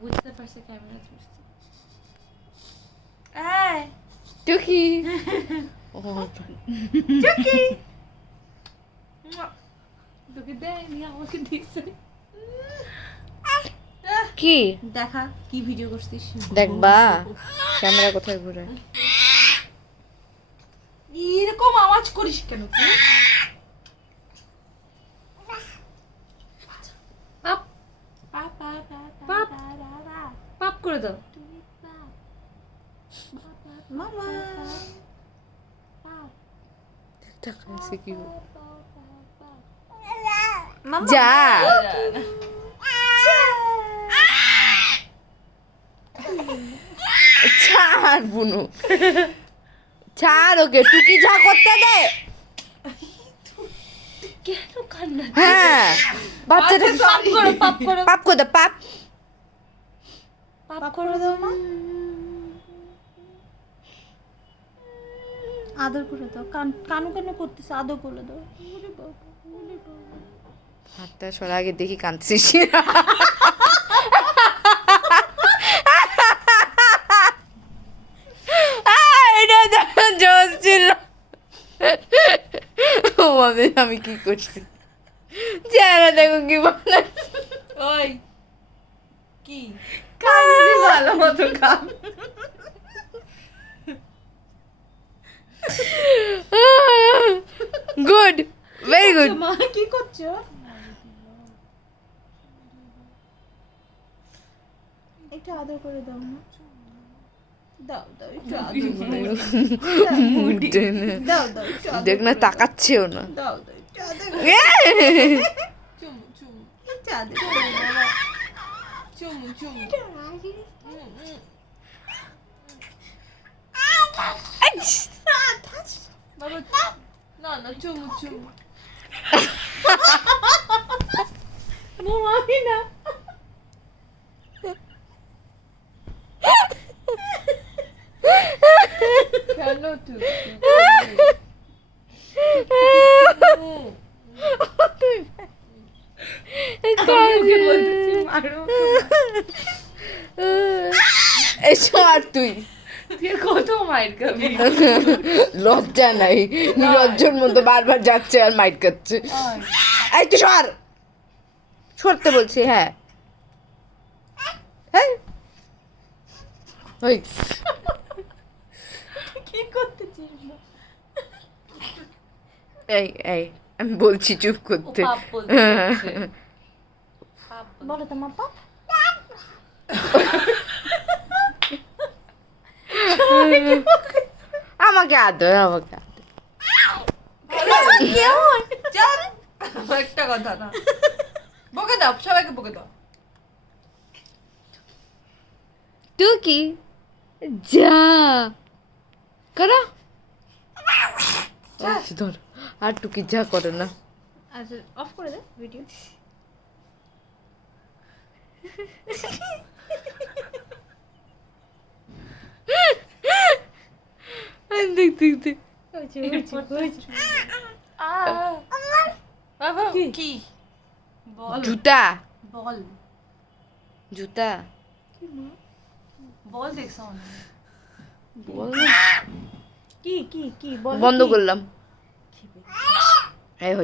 বুঝতে পারছে ক্যামেরা চলছে। এই টুকি চুকি তোকে দেয়নি, আমাকে দিছে। কি দেখা কি ভিডিও করছিস। দেখবা ক্যামেরা কোথায় ঘুরে? এরকম আওয়াজ করিস কেন তুই? পাপ পাপ পাপ পাপ করে দাও মামা। কি মামা যা ছাড় বুনু, ছাড় ওকে, টুকি যা করতে দে। কেন কান্না? হ্যাঁ বাচ্চাটা পাপ করো পাপ করো পাপ করে দে, পাপ পাপ করে দাও মা। আদর করে দাও। কানু কেন করতেছে? আদর করে দাও। ওরে বাবা, ওরে বাবা। হাতটা সরা, আগে দেখি কাঁদছিস। এটা জোস ছিল। ও আমি কি করছি জানা, দেখো কি বানাচ্ছি। ওই কি কান্দি ভালো মতো কান। Good, very good. মা কি করছো? একটু আদর করে দাও না। দাও দাও একটু আদর করে দাও। দাও দাও একটু আদর দেখ না, করে দাও। তাকাচ্ছেও না। দাও দাও একটু আদর করে দাও। চুমু চুমু একটু আদর করে দাও। চুমু চুমু বাবা, না না চুমু চুমু। মামি না কেন তুই এসো আর তুই কত মাইর খাবি? লজ্জা নাই, লজ্জার মতো বারবার যাচ্ছে আর মাইট খাচ্ছে। এই তুই সর, সরতে বলছি। হ্যাঁ হ্যাঁ ওই কি করতেছিস? এই এই আমি বলছি চুপ করতে। বলো তোমার পাপ। আমাকে আদর, আমাকে আদর। একটা কথা না, বকে দাও, সবাইকে বকে দাও। টুকি যা করো, ধর। আর টুকি যা করে না। আচ্ছা অফ করে দে ভিডিও। দেখ দেখ দেখ, বাবা কি বল? জুতা বল জুতা বল দেখছ না? বল। কি কি কি বল? বন্ধ করলাম।